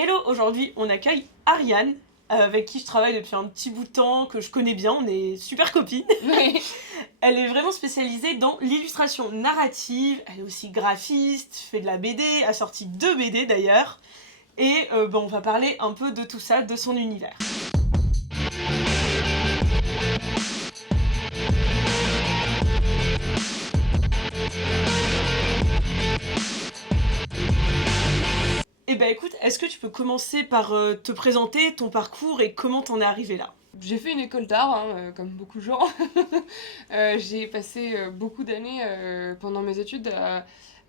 Hello, aujourd'hui on accueille Ariane, avec qui je travaille depuis un petit bout de temps, que je connais bien, on est super copines. Oui. Elle est vraiment spécialisée dans l'illustration narrative, elle est aussi graphiste, fait de la BD, a sorti 2 BD d'ailleurs, et on va parler un peu de tout ça, de son univers. Eh ben écoute, est-ce que tu peux commencer par te présenter, ton parcours et comment t'en es arrivé là? J'ai fait une école d'art, comme beaucoup de gens. J'ai passé beaucoup d'années pendant mes études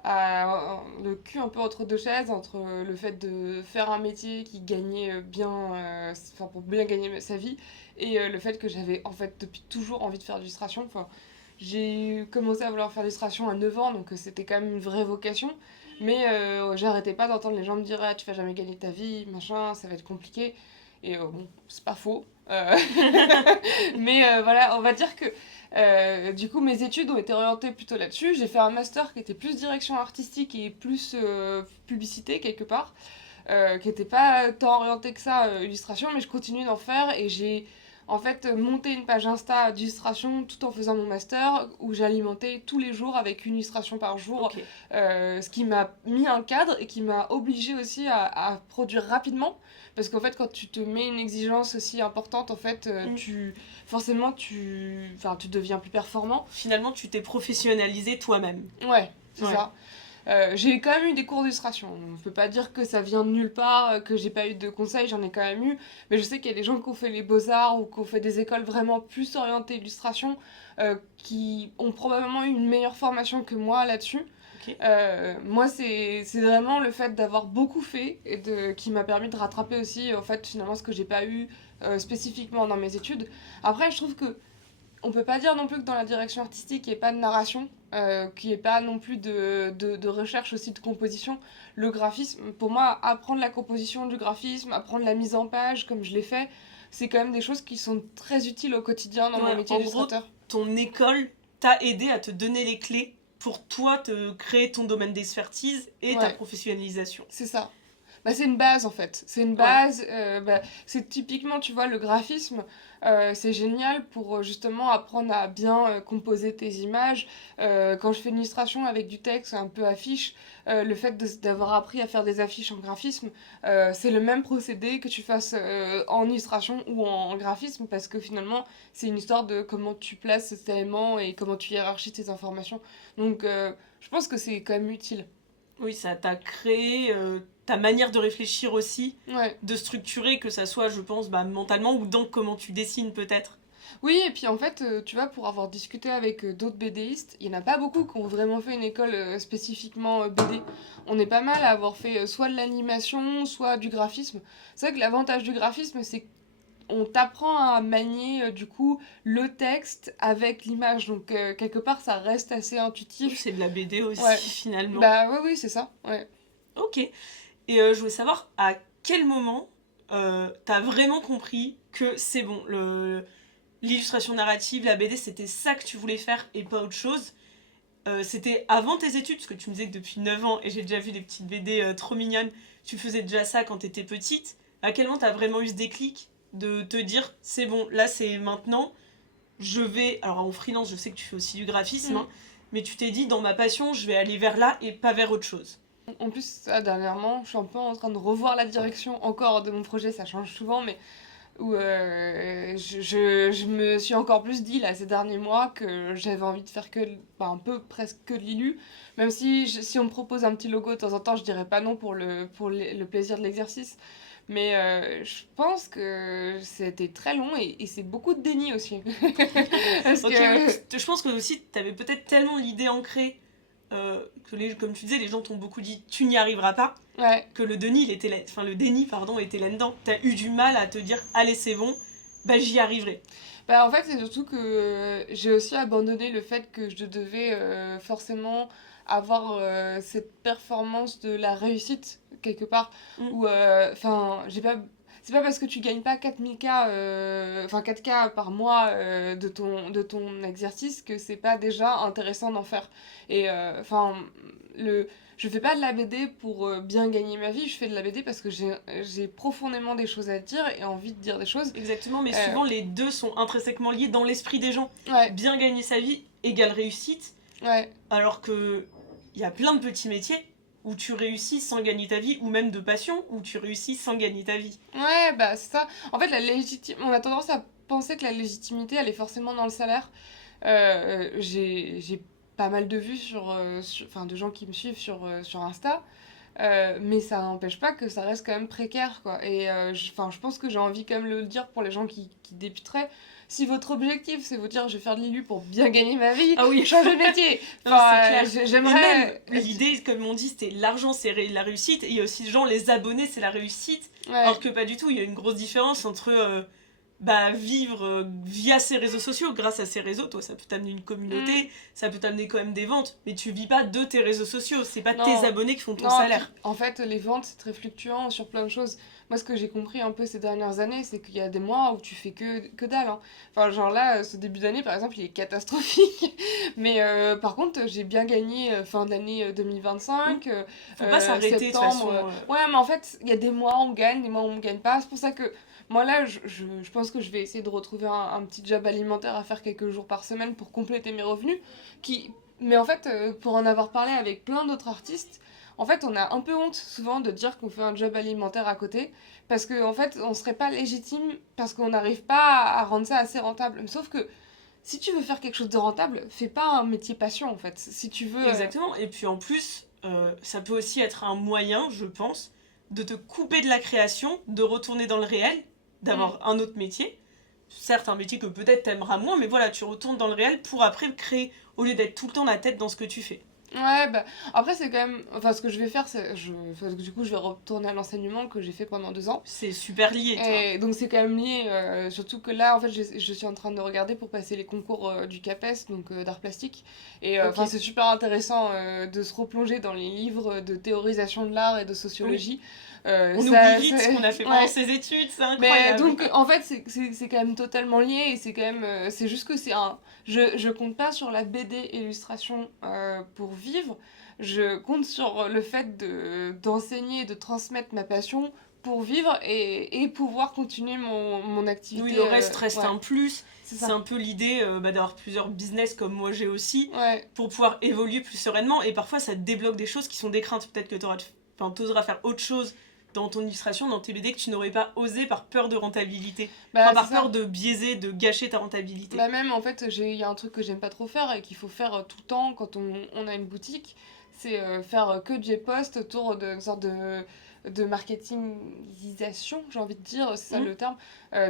le cul un peu entre deux chaises, entre le fait de faire un métier qui gagnait bien, enfin pour bien gagner sa vie, et le fait que j'avais en fait depuis toujours envie de faire de l'illustration. Enfin, j'ai commencé à vouloir faire de l'illustration à 9 ans, donc c'était quand même une vraie vocation. Mais j'arrêtais pas d'entendre les gens me dire ah, tu vas jamais gagner ta vie, machin, ça va être compliqué. Et bon, c'est pas faux. Mais voilà, on va dire que du coup mes études ont été orientées plutôt là-dessus. J'ai fait un master qui était plus direction artistique et plus publicité quelque part, qui n'était pas tant orienté que ça illustration, mais je continue d'en faire et j'ai en fait monté une page Insta d'illustration tout en faisant mon master où j'alimentais tous les jours avec une illustration par jour, Ok. ce qui m'a mis un cadre et qui m'a obligé aussi à produire rapidement parce qu'en fait quand tu te mets une exigence aussi importante en fait forcément tu deviens plus performant. Finalement, tu t'es professionnalisé toi-même. Ouais, c'est Ouais. ça. J'ai quand même eu des cours d'illustration. Je peux pas dire que ça vient de nulle part, que j'ai pas eu de conseils, j'en ai quand même eu. Mais je sais qu'il y a des gens qui ont fait les beaux-arts ou qui ont fait des écoles vraiment plus orientées illustration, qui ont probablement eu une meilleure formation que moi là-dessus. Ok. Moi, c'est vraiment le fait d'avoir beaucoup fait et qui m'a permis de rattraper aussi, en fait, finalement, ce que j'ai pas eu spécifiquement dans mes études. Après, je trouve que on peut pas dire non plus que dans la direction artistique, il n'y ait pas de narration, qu'il n'y ait pas non plus de recherche aussi de composition. Le graphisme, pour moi, apprendre la composition du graphisme, apprendre la mise en page, comme je l'ai fait, c'est quand même des choses qui sont très utiles au quotidien dans mon Ouais, métier en gros, d'illustrateur. ton école t'a aidé à te donner les clés pour toi te créer ton domaine d'expertise et ta Ouais, professionnalisation. c'est ça. Bah, c'est une base en fait. C'est une Ouais. base. C'est typiquement, tu vois, le graphisme, c'est génial pour justement apprendre à bien composer tes images. Quand je fais une illustration avec du texte, un peu affiche, le fait d'avoir appris à faire des affiches en graphisme, c'est le même procédé que tu fasses en illustration ou en graphisme parce que finalement, c'est une histoire de comment tu places tes éléments et comment tu hiérarchises tes informations. Donc, je pense que c'est quand même utile. Oui, ça t'a créé ta manière de réfléchir aussi, Ouais. de structurer, que ça soit, je pense, mentalement ou dans comment tu dessines peut-être. Oui, et puis en fait, tu vois, pour avoir discuté avec d'autres BDistes, il n'y en a pas beaucoup qui ont vraiment fait une école spécifiquement BD. On est pas mal à avoir fait soit de l'animation, soit du graphisme. C'est vrai que l'avantage du graphisme, c'est qu'on t'apprend à manier du coup le texte avec l'image. Donc quelque part, ça reste assez Oui, intuitif. c'est de la BD Ouais, aussi, finalement. bah oui, oui, c'est ça. Ouais. Ok. Et je voulais savoir à quel moment t'as vraiment compris que c'est bon, l'illustration narrative, la BD, c'était ça que tu voulais faire et pas autre chose. C'était avant tes études, parce que tu me disais que depuis 9 ans, et j'ai déjà vu des petites BD trop mignonnes, tu faisais déjà ça quand t'étais petite. À quel moment t'as vraiment eu ce déclic de te dire, c'est bon, là c'est maintenant, je vais... Alors en freelance, je sais que tu fais aussi du graphisme, Mm. hein, mais tu t'es dit, dans ma passion, je vais aller vers là et pas vers autre chose. En plus, ça, dernièrement, je suis un peu en train de revoir la direction encore de mon projet, ça change souvent, mais où je me suis encore plus dit là ces derniers mois que j'avais envie de faire que un peu presque que de l'ILU, même si si on me propose un petit logo de temps en temps je dirais pas non pour le plaisir de l'exercice, mais je pense que c'était très long et c'est beaucoup de déni aussi. Parce Ok, oui, que je pense que aussi t'avais peut-être tellement l'idée ancrée que comme tu disais, les gens t'ont beaucoup dit tu n'y arriveras pas, ouais. que le déni, enfin le déni pardon, était là-dedans. T'as eu du mal à te dire allez c'est bon, bah j'y arriverai. Bah, en fait, c'est surtout que j'ai aussi abandonné le fait que je devais forcément avoir cette performance de la réussite, quelque part, Mm. où, enfin, j'ai pas... C'est pas parce que tu gagnes pas 4000K, enfin 4K par mois de ton exercice que c'est pas déjà intéressant d'en faire. Et enfin, le, je fais pas de la BD pour bien gagner ma vie, je fais de la BD parce que j'ai profondément des choses à dire et envie de dire des choses. Exactement, mais souvent les deux sont intrinsèquement liés dans l'esprit des gens. Ouais, Bien gagner sa vie égale réussite, ouais, alors que il y a plein de petits métiers où tu réussis sans gagner ta vie, ou même de passion où tu réussis sans gagner ta vie. ouais, bah c'est ça. En fait, on a tendance à penser que la légitimité, elle est forcément dans le salaire. J'ai pas mal de vues enfin, de gens qui me suivent sur Insta. Mais ça n'empêche pas que ça reste quand même précaire, quoi. Et enfin, je pense que j'ai envie quand même de le dire pour les gens qui débuteraient. Si votre objectif, c'est vous dire je vais faire de l'ILU pour bien gagner ma vie, Ah oui, changez de métier. non, Enfin, c'est clair. Et j'aimerais. même, l'idée, comme on dit, c'était l'argent, c'est la réussite. Et il y a aussi genre les abonnés, c'est la réussite. Ouais. Alors que pas du tout, il y a une grosse différence entre vivre via ces réseaux sociaux. Grâce à ces réseaux, toi, ça peut t'amener une communauté, ça peut t'amener quand même des ventes. Mais tu vis pas de tes réseaux sociaux. C'est pas Non. tes abonnés qui font ton Non, salaire. puis, en fait, les ventes, c'est très fluctuant sur plein de choses. Moi, ce que j'ai compris un peu ces dernières années, c'est qu'il y a des mois où tu fais que dalle. Hein. Enfin, genre là, ce début d'année, par exemple, il est catastrophique. Mais par contre, j'ai bien gagné fin d'année 2025. Faut pas s'arrêter de toute septembre. façon. Ouais, mais en fait, il y a des mois où on gagne, des mois où on gagne pas. C'est pour ça que moi, là, je pense que je vais essayer de retrouver un petit job alimentaire à faire quelques jours par semaine pour compléter mes revenus. Mais en fait, pour en avoir parlé avec plein d'autres artistes, en fait, on a un peu honte souvent de dire qu'on fait un job alimentaire à côté, parce qu'en fait, on serait pas légitime, parce qu'on n'arrive pas à rendre ça assez rentable. Sauf que si tu veux faire quelque chose de rentable, fais pas un métier passion, en fait. Si tu veux... Exactement. Et puis en plus, ça peut aussi être un moyen, je pense, de te couper de la création, de retourner dans le réel, d'avoir un autre métier. Certes, un métier que peut-être t'aimeras moins, mais voilà, tu retournes dans le réel pour après créer, au lieu d'être tout le temps la tête dans ce que tu fais. Ouais, bah, après, c'est quand même... Enfin, ce que je vais faire, c'est... Parce que du coup, je vais retourner à l'enseignement que j'ai fait pendant 2 ans. C'est super lié, toi. Et donc, c'est quand même lié, surtout que là, en fait, je suis en train de regarder pour passer les concours du CAPES, donc d'art plastique. Et enfin, Ok. c'est super intéressant de se replonger dans les livres de théorisation de l'art et de sociologie. On Ça, oublie vite ce c'est- qu'on a fait ouais. pendant ces études, c'est Mais incroyable. donc, en fait, c'est quand même totalement lié et c'est quand même. C'est juste que c'est un. Je compte pas sur la BD illustration pour vivre. Je compte sur le fait d'enseigner et de transmettre ma passion pour vivre et pouvoir continuer mon activité. Oui, le reste reste ouais, un plus. c'est C'est ça. un peu l'idée d'avoir plusieurs business comme moi j'ai aussi, Ouais, pour pouvoir évoluer plus sereinement. Et parfois, ça te débloque des choses qui sont des craintes. Peut-être que t'oseras faire autre chose dans ton illustration, dans tes BD, que tu n'aurais pas osé par peur de rentabilité. bah, Enfin, par c'est ça. peur de biaiser, de gâcher ta rentabilité. Bah même en fait, il y a un truc que j'aime pas trop faire et qu'il faut faire tout le temps quand on a une boutique, c'est faire que du post autour d'une sorte de marketingisation, j'ai envie de dire, c'est ça Mhm. le terme,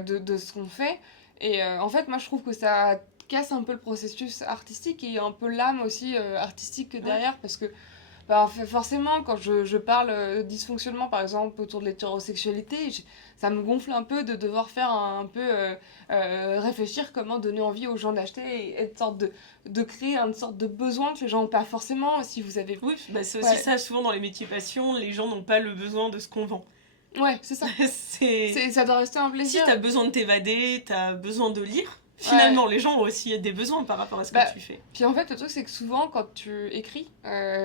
de ce qu'on fait. Et en fait, moi je trouve que ça casse un peu le processus artistique et un peu l'âme aussi artistique derrière parce que bah, forcément, quand je parle dysfonctionnement, par exemple, autour de l'hétérosexualité, ça me gonfle un peu de devoir faire un peu réfléchir comment donner envie aux gens d'acheter et une sorte de créer une sorte de besoin que les gens n'ont pas forcément. Si vous avez. Oui, bah c'est aussi Ouais, ça, souvent dans les métiers passion, les gens n'ont pas le besoin de ce qu'on vend. ouais, c'est ça. Ça doit rester un Si plaisir. t'as besoin de t'évader, t'as besoin de lire, Ouais. finalement, les gens ont aussi des besoins par rapport à ce Bah, que tu fais. Puis en fait, le truc, c'est que souvent, quand tu écris,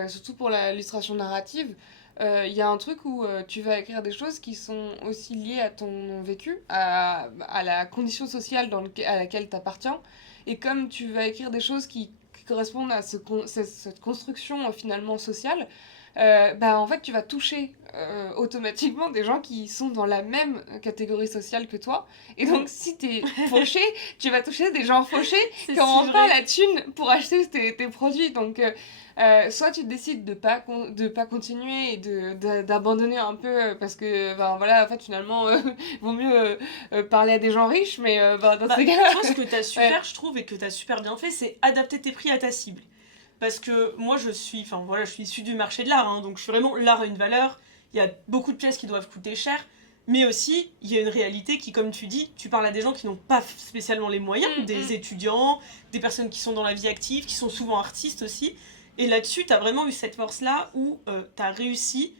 surtout pour l'illustration narrative, il y a un truc où tu vas écrire des choses qui sont aussi liées à ton vécu, à la condition sociale à laquelle tu appartiens. Et comme tu vas écrire des choses qui correspondent à cette construction finalement sociale, bah en fait, tu vas toucher automatiquement des gens qui sont dans la même catégorie sociale que toi. Et donc, si t'es fauché, tu vas toucher des gens fauchés C'est qui n'auront si pas vrai. la thune pour acheter tes produits. Donc, soit tu décides de pas continuer et d'abandonner un peu parce que, ben voilà, en fait, finalement, vaut mieux parler à des gens riches, mais ben, dans Bah, ces cas-là. toi, ce que t'as su Ouais. faire, je trouve, et que t'as super bien fait, c'est adapter tes prix à ta cible. Parce que moi, je suis issue du marché de l'art, hein, donc je suis vraiment, l'art a une valeur, il y a beaucoup de pièces qui doivent coûter cher, mais aussi, il y a une réalité qui, comme tu dis, tu parles à des gens qui n'ont pas spécialement les moyens, des étudiants, des personnes qui sont dans la vie active, qui sont souvent artistes aussi, et là-dessus, t'as vraiment eu cette force-là où t'as réussi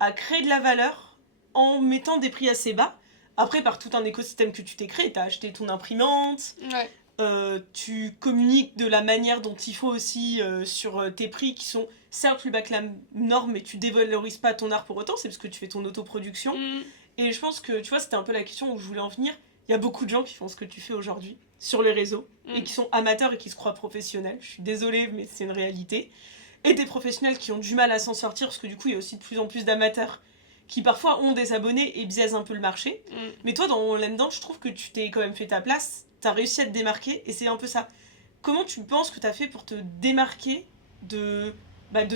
à créer de la valeur en mettant des prix assez bas. Après, par tout un écosystème que tu t'es créé, t'as acheté ton imprimante, Ouais. tu communiques de la manière dont il faut aussi sur tes prix qui sont certes plus bas que la norme, mais tu dévalorises pas ton art pour autant, c'est parce que tu fais ton autoproduction. Et je pense que, tu vois, c'était un peu la question où je voulais en venir. Il y a beaucoup de gens qui font ce que tu fais aujourd'hui sur les réseaux et qui sont amateurs et qui se croient professionnels. Je suis désolée, mais c'est une réalité. Et des professionnels qui ont du mal à s'en sortir parce que du coup, il y a aussi de plus en plus d'amateurs qui parfois ont des abonnés et biaisent un peu le marché. Mais toi, là-dedans, je trouve que tu t'es quand même fait ta place, t'as réussi à te démarquer et c'est un peu ça. Comment tu penses que t'as fait pour te démarquer de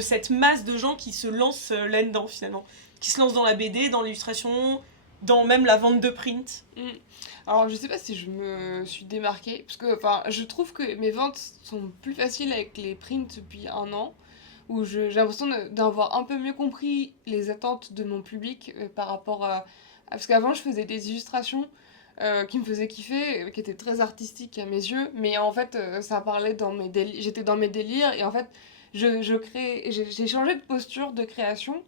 cette masse de gens qui se lancent là-dedans finalement, qui se lancent dans la BD, dans l'illustration, dans même la vente de print? Alors, je sais pas si je me suis démarquée, parce que enfin, je trouve que mes ventes sont plus faciles avec les prints depuis un an, où j'ai l'impression d'avoir un peu mieux compris les attentes de mon public par rapport parce qu'avant, je faisais des illustrations qui me faisaient kiffer, qui étaient très artistiques à mes yeux, mais en fait, ça parlait dans mes délires, j'étais dans mes délires, et en fait, j'ai changé de posture de création,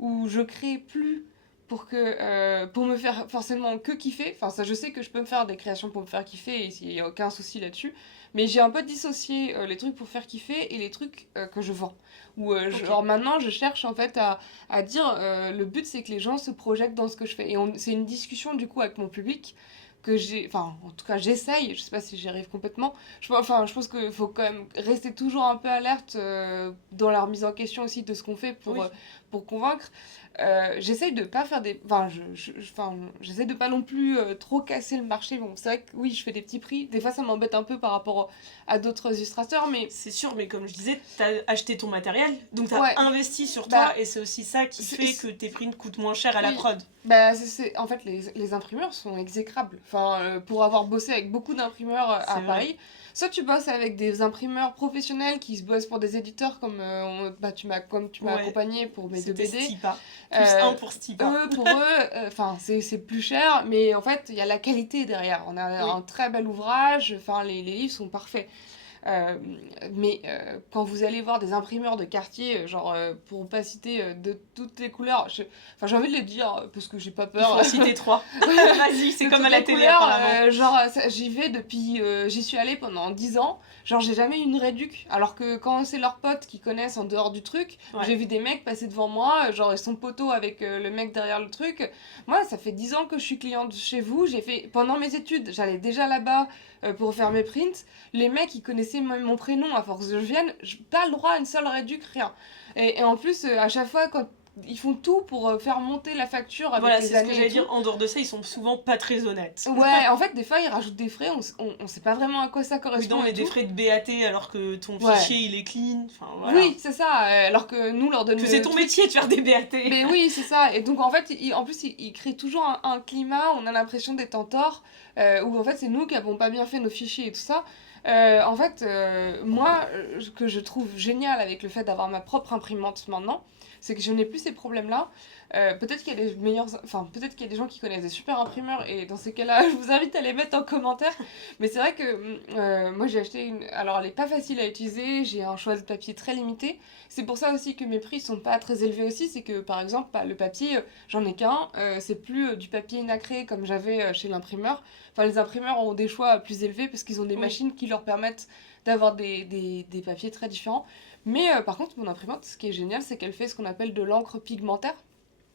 où je crée plus pour me faire forcément que kiffer. Enfin, ça, je sais que je peux me faire des créations pour me faire kiffer et il n'y a aucun souci là-dessus. Mais j'ai un peu dissocié les trucs pour faire kiffer et les trucs que je vends. Genre maintenant, je cherche en fait à dire le but c'est que les gens se projettent dans ce que je fais. Et c'est une discussion du coup avec mon public que j'ai. Enfin, en tout cas, j'essaye. Je sais pas si j'y arrive complètement. Je pense qu'il faut quand même rester toujours un peu alerte dans la remise en question aussi de ce qu'on fait pour convaincre. J'essaye de pas faire des. J'essaye de pas non plus trop casser le marché. Bon, c'est vrai que oui, je fais des petits prix. Des fois, ça m'embête un peu par rapport à d'autres illustrateurs, mais. C'est sûr, mais comme je disais, t'as acheté ton matériel, donc t'as Ouais. investi sur toi, et c'est aussi ça qui fait que tes prints coûtent moins cher à la prod. Bah, en fait, les imprimeurs sont exécrables. Enfin, pour avoir bossé avec beaucoup d'imprimeurs à Paris, soit tu bosses avec des imprimeurs professionnels qui se bossent pour des éditeurs comme tu m'as accompagné pour mes deux BD. Stipa. Plus un pour Stipa. Pour eux, c'est plus cher, mais en fait, il y a la qualité derrière. On a un très bel ouvrage, enfin, les livres sont parfaits. Mais quand vous allez voir des imprimeurs de quartier, genre pour pas citer de toutes les couleurs, j'ai envie de les dire parce que j'ai pas peur. Il faut en citer 3. Vas-y, c'est comme à la télé. J'y suis allée pendant 10 ans. Genre, j'ai jamais eu une réduc. Alors que quand c'est leurs potes qui connaissent en dehors du truc, j'ai vu des mecs passer devant moi, genre ils sont poteaux avec le mec derrière le truc. Moi, ça fait 10 ans que je suis cliente chez vous. Pendant mes études, j'allais déjà là-bas pour faire mes prints. Les mecs, ils connaissaient même mon prénom à force que je vienne. J'ai pas le droit à une seule réduc, rien. Et en plus, à chaque fois, quand ils font tout pour faire monter la facture avec les années. Voilà, c'est ce que j'allais dire. En dehors de ça, ils sont souvent pas très honnêtes. Ouais, en fait, des fois, ils rajoutent des frais, on sait pas vraiment à quoi ça correspond. Oui, des frais de BAT alors que ton fichier, il est clean. Enfin, voilà. Oui, c'est ça. Alors que nous, leur donnons. Que c'est ton métier de faire des BAT. Mais oui, c'est ça. Et donc, en fait, ils créent toujours un climat, on a l'impression d'être en tort, où en fait, c'est nous qui avons pas bien fait nos fichiers et tout ça. En fait, moi, ce que je trouve génial avec le fait d'avoir ma propre imprimante maintenant, c'est que je n'ai plus ces problèmes-là. Peut-être qu'il y a peut-être qu'il y a des gens qui connaissent des super imprimeurs, et dans ces cas-là, je vous invite à les mettre en commentaire. Mais c'est vrai que moi, j'ai acheté une. Alors, elle est pas facile à utiliser, j'ai un choix de papier très limité. C'est pour ça aussi que mes prix sont pas très élevés aussi. C'est que, par exemple, le papier, j'en ai qu'un. C'est plus du papier nacré comme j'avais chez l'imprimeur. Enfin, les imprimeurs ont des choix plus élevés parce qu'ils ont des machines qui leur permettent d'avoir des papiers très différents. Mais par contre, mon imprimante, ce qui est génial, c'est qu'elle fait ce qu'on appelle de l'encre pigmentaire.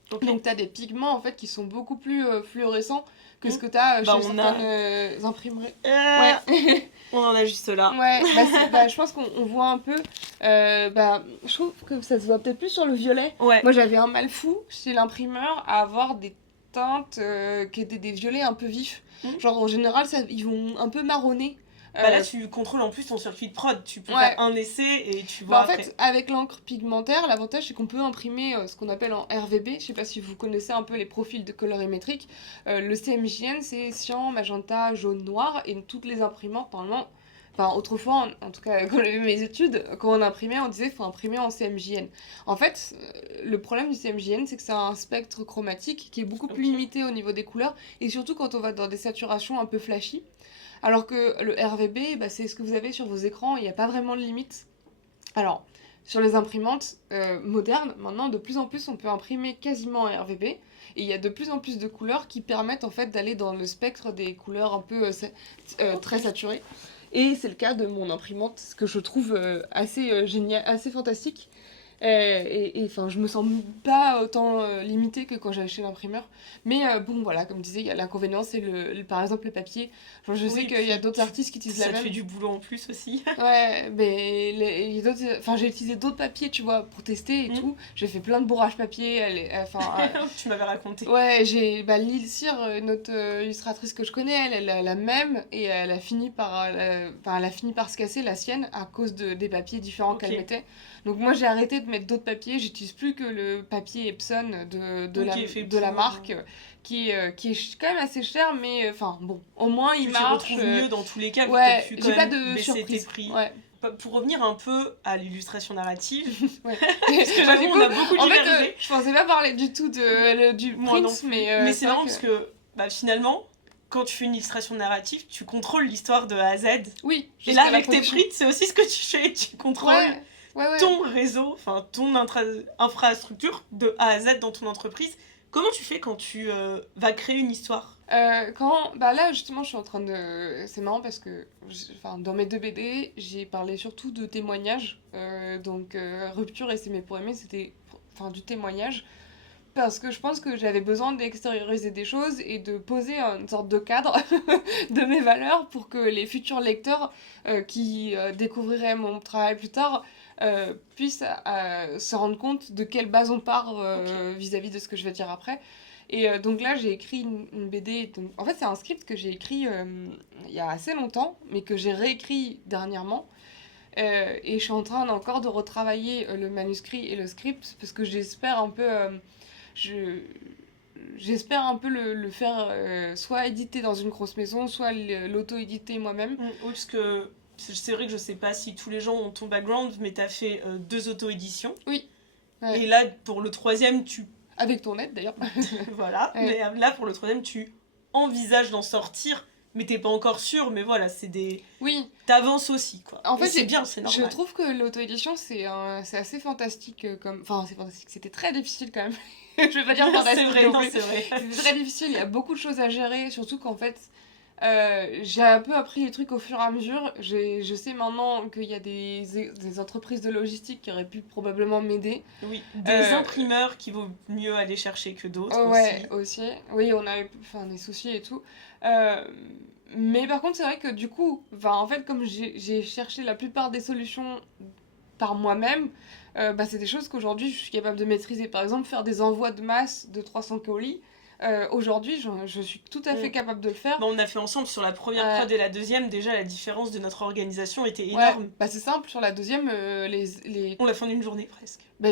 Donc, tu as des pigments en fait qui sont beaucoup plus fluorescents que ce que tu as chez certaines imprimeries. Ouais. On en a juste là. Ouais, je pense qu'on voit un peu. Je trouve que ça se voit peut-être plus sur le violet. Ouais. Moi, j'avais un mal fou chez l'imprimeur à avoir des teintes qui étaient des violets un peu vifs. Genre, en général, ils vont un peu marronner. Là, tu contrôles en plus ton circuit de prod. Tu peux faire un essai et tu vois après. En fait, avec l'encre pigmentaire, l'avantage, c'est qu'on peut imprimer ce qu'on appelle en RVB. Je sais pas si vous connaissez un peu les profils de colorimétrique. Le CMJN, c'est cyan, magenta, jaune, noir. Et toutes les imprimantes, normalement... Enfin, autrefois, en tout cas, quand j'avais mes études, quand on imprimait, on disait qu'il faut imprimer en CMJN. En fait, le problème du CMJN, c'est que c'est un spectre chromatique qui est beaucoup plus limité au niveau des couleurs. Et surtout quand on va dans des saturations un peu flashy. Alors que le RVB, c'est ce que vous avez sur vos écrans, il n'y a pas vraiment de limite. Alors, sur les imprimantes modernes, maintenant, de plus en plus, on peut imprimer quasiment en RVB. Et il y a de plus en plus de couleurs qui permettent en fait d'aller dans le spectre des couleurs un peu très saturées. Et c'est le cas de mon imprimante, ce que je trouve assez génial, assez fantastique. Et enfin, je me sens pas autant limitée que quand j'allais chez l'imprimeur. Mais bon, voilà, comme je disais, il y a l'inconvénient, c'est par exemple le papier. Genre, je sais Oui, qu'il y a puis d'autres artistes qui utilisent la ça te même. fait du boulot en plus aussi. Ouais, mais il y a enfin, j'ai utilisé d'autres papiers, tu vois, pour tester et Hmm. tout. J'ai fait plein de bourrages papier. Enfin, Tu m'avais raconté. ouais, j'ai Lille Cyr, une autre illustratrice que je connais, elle a la même et elle a fini par, enfin, elle a fini par se casser la sienne à cause des papiers différents Ok. qu'elle mettait. Donc moi j'ai arrêté de mettre d'autres papiers, j'utilise plus que le papier Epson Donc, qui est fait de la pour. marque qui est quand même assez cher, mais enfin bon, au moins il Tu t'y marche. retrouves mieux dans tous les cas, vu que t'as Ouais, pu quand j'ai pas même de baisser tes surprise. prix. Ouais. Pour revenir un peu à l'illustration narrative, Ouais. parce que Bah, j'avoue, du coup, on a beaucoup en fait, divergé. je pensais pas parler du tout du Moi non print, plus. mais Mais c'est c'est vrai marrant que... parce que bah, finalement, quand tu fais une illustration narrative, tu contrôles l'histoire de A à Z. Oui, Et là, jusqu'à la avec tes production. prints, c'est aussi ce que tu fais. Tu contrôles Ouais, ouais. ton réseau, enfin ton infrastructure de A à Z dans ton entreprise. Comment tu fais quand tu vas créer une histoire? Bah là, justement, je suis en train de... C'est marrant parce que enfin, dans mes deux BD, j'ai parlé surtout de témoignages. Donc, Rupture et S'aimer pour aimer, c'était enfin, du témoignage. Parce que je pense que j'avais besoin d'extérioriser des choses et de poser une sorte de cadre de mes valeurs pour que les futurs lecteurs qui découvriraient mon travail plus tard puissent se rendre compte de quelle base on part Ok. vis-à-vis de ce que je vais dire après. Et donc là, j'ai écrit une BD. Donc, en fait, c'est un script que j'ai écrit il y a assez longtemps, mais que j'ai réécrit dernièrement. Et je suis en train encore de retravailler le manuscrit et le script parce que j'espère un peu. Je, J'espère un peu le faire soit éditer dans une grosse maison, soit l'auto-éditer moi-même. Oui, parce que c'est vrai que je sais pas si tous les gens ont ton background, mais t'as fait 2 auto-éditions. Oui, Et ouais. là, pour le troisième, tu. Avec ton aide d'ailleurs. Voilà. Ouais. Mais là, pour le troisième, tu envisages d'en sortir, mais t'es pas encore sûr. Mais voilà, c'est des. Oui, T'avances aussi, quoi. en Et fait, c'est bien, c'est je normal. trouve que l'auto-édition c'est assez fantastique comme. Enfin, c'est fantastique, c'était très difficile quand même. Je vais pas dire C'est fantastique vrai, non non, plus. c'est vrai. C'était très difficile, il y a beaucoup de choses à gérer, surtout qu'en fait, j'ai un peu appris les trucs au fur et à mesure. Je sais maintenant qu'il y a des entreprises de logistique qui auraient pu probablement m'aider. Oui, des Euh, imprimeurs qu'il vaut mieux aller chercher que d'autres ouais, aussi. aussi. Oui, on a eu enfin, des soucis et tout. Euh, mais par contre, c'est vrai que du coup, enfin, en fait, comme j'ai cherché la plupart des solutions par moi-même, bah, c'est des choses qu'aujourd'hui je suis capable de maîtriser. Par exemple, faire des envois de masse de 300 colis. Aujourd'hui, je suis tout à fait Mm. capable de le faire. Bon, on a fait ensemble sur la première Euh, prod et la deuxième. Déjà, la différence de notre organisation était ouais, énorme. bah c'est simple. Sur la deuxième, les... On l'a fait en une journée presque. Bah,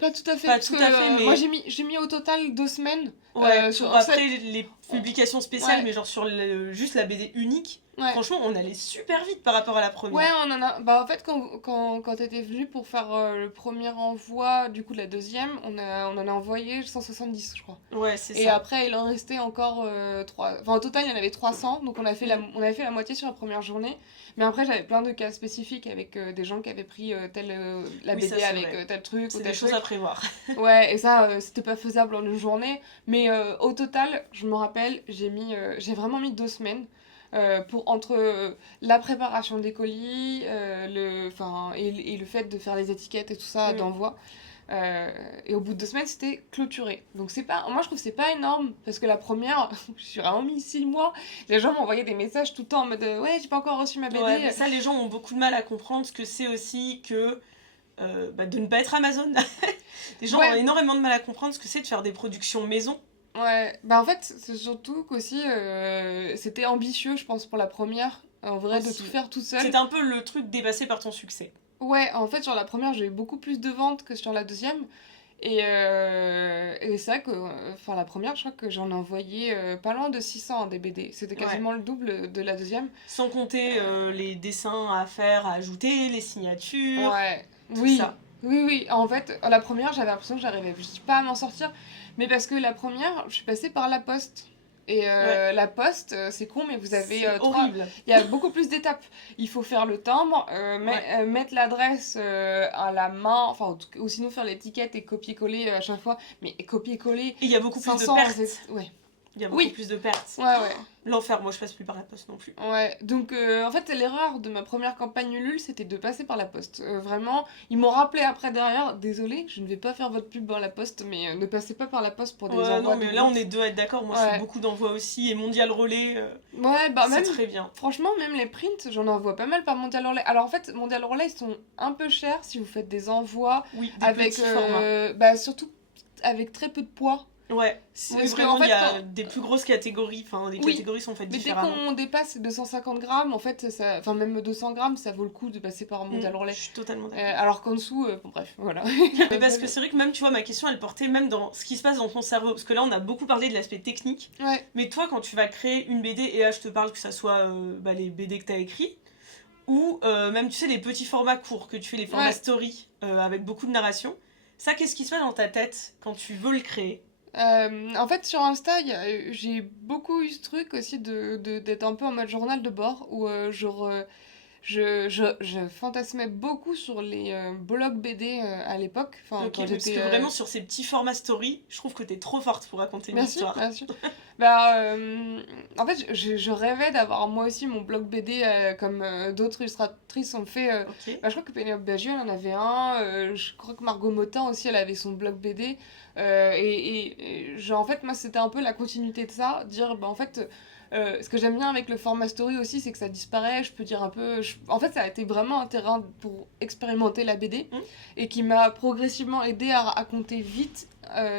pas tout à fait, Pas parce tout que à fait, moi mais. j'ai mis au total 2 semaines Ouais, sur pour après les publications spéciales, Ouais. mais genre sur juste la BD unique, Ouais. franchement, on allait super vite par rapport à la Ouais, première. on en a. Bah, en fait, quand t'étais venu pour faire le premier envoi, du coup, de la deuxième, on en a envoyé 170, je crois. Ouais, c'est Et ça. après, il en restait encore 3. Enfin, au total, il y en avait 300. Donc, on avait fait la moitié sur la première journée. Mais après, j'avais plein de cas spécifiques avec des gens qui avaient pris la Oui, ça, BD c'est avec vrai. tel truc ou C'est tel des choses truc. à prévoir. Ouais, et ça, c'était pas faisable en une journée. Mais au total, je me rappelle, j'ai vraiment mis 2 semaines entre la préparation des colis et le fait de faire les étiquettes et tout ça Mm. d'envoi. Et au bout de 2 semaines, c'était clôturé. Donc c'est pas, moi je trouve que c'est pas énorme parce que la première, j'ai vraiment mis 6 mois. Les gens m'envoyaient des messages tout le temps en mode ouais, j'ai pas encore reçu ma BD. Ouais, mais ça, les gens ont beaucoup de mal à comprendre ce que c'est aussi que de ne pas être Amazon. Les gens ont Ouais, énormément de mal à comprendre ce que c'est de faire des productions maison. ouais. Bah en fait, c'est surtout qu'aussi c'était ambitieux, je pense, pour la première. En vrai, de tout Aussi. faire tout seul. C'est un peu le truc dépassé par ton succès. Ouais, en fait, sur la première, j'ai eu beaucoup plus de ventes que sur la deuxième. Et c'est vrai que enfin, la première, je crois que j'en ai envoyé pas loin de 600 des BD. C'était Ouais. quasiment le double de la deuxième. Sans compter les dessins à faire, à ajouter, les signatures, Ouais, tout oui, ça. oui. En fait, la première, j'avais l'impression que j'arrivais juste pas à m'en sortir. Mais parce que la première, je suis passée par la poste. Et Ouais. la poste, c'est con, mais vous avez C'est trois... horrible. Il y a beaucoup plus d'étapes. Il faut faire le timbre, Ouais. mettre l'adresse à la main, enfin, ou sinon faire l'étiquette et copier-coller à chaque fois. Mais copier-coller Et il y a beaucoup plus de 500... pertes. Ouais. Il y a beaucoup Oui, plus de pertes. ouais, ouais. L'enfer, moi je passe plus par la poste non plus. Ouais, donc en fait l'erreur de ma première campagne Ulule c'était de passer par la poste. Vraiment, ils m'ont rappelé après derrière, désolé, je ne vais pas faire votre pub dans la poste, mais ne passez pas par la poste pour des Ouais, non, envois de mais là on groupe. est deux à être d'accord. Moi je fais Ouais, beaucoup d'envois aussi. Et Mondial Relais, ouais, bah c'est même, très bien. franchement, même les prints, j'en envoie pas mal par Mondial Relais. Alors en fait, Mondial Relais ils sont un peu chers si vous faites des envois Oui, des avec, petits formats. bah surtout avec très peu de poids. Ouais, oui, Parce que vraiment, en il y fait, a des plus grosses catégories. Enfin, les oui, catégories sont faites mais dès différemment. qu'on dépasse 250 grammes, en fait, ça... enfin même 200 grammes, ça vaut le coup de passer par Mondial Je Relais. suis totalement d'accord. Alors qu'en dessous, bon bref, voilà. Mais parce que c'est vrai que même, tu vois, ma question, elle portait même dans ce qui se passe dans ton cerveau. Parce que là, on a beaucoup parlé de l'aspect technique. Ouais, Mais toi, quand tu vas créer une BD, et là, je te parle que ça soit les BD que t'as écrits, ou même, tu sais, les petits formats courts, que tu fais les formats ouais. story, avec beaucoup de narration. Ça, qu'est-ce qui se passe dans ta tête quand tu veux le créer? En fait, sur Insta, j'ai beaucoup eu ce truc aussi d'être un peu en mode journal de bord, où je fantasmais beaucoup sur les blogs BD à l'époque, enfin Ok, quand mais parce j'étais... que vraiment, sur ces petits formats story, je trouve que t'es trop forte pour raconter une Merci, histoire. merci. Bah, en fait, je rêvais d'avoir moi aussi mon blog BD comme d'autres illustratrices ont fait. Ok. Bah, je crois que Pénélope Bagieux, elle en avait un. Je crois que Margot Motin aussi, elle avait son blog BD. Genre, en fait, moi, c'était un peu la continuité de ça. Dire, bah, en fait, ce que j'aime bien avec le format story aussi, c'est que ça disparaît. Je peux dire un peu. En fait, ça a été vraiment un terrain pour expérimenter la BD Hmm. et qui m'a progressivement aidé à raconter vite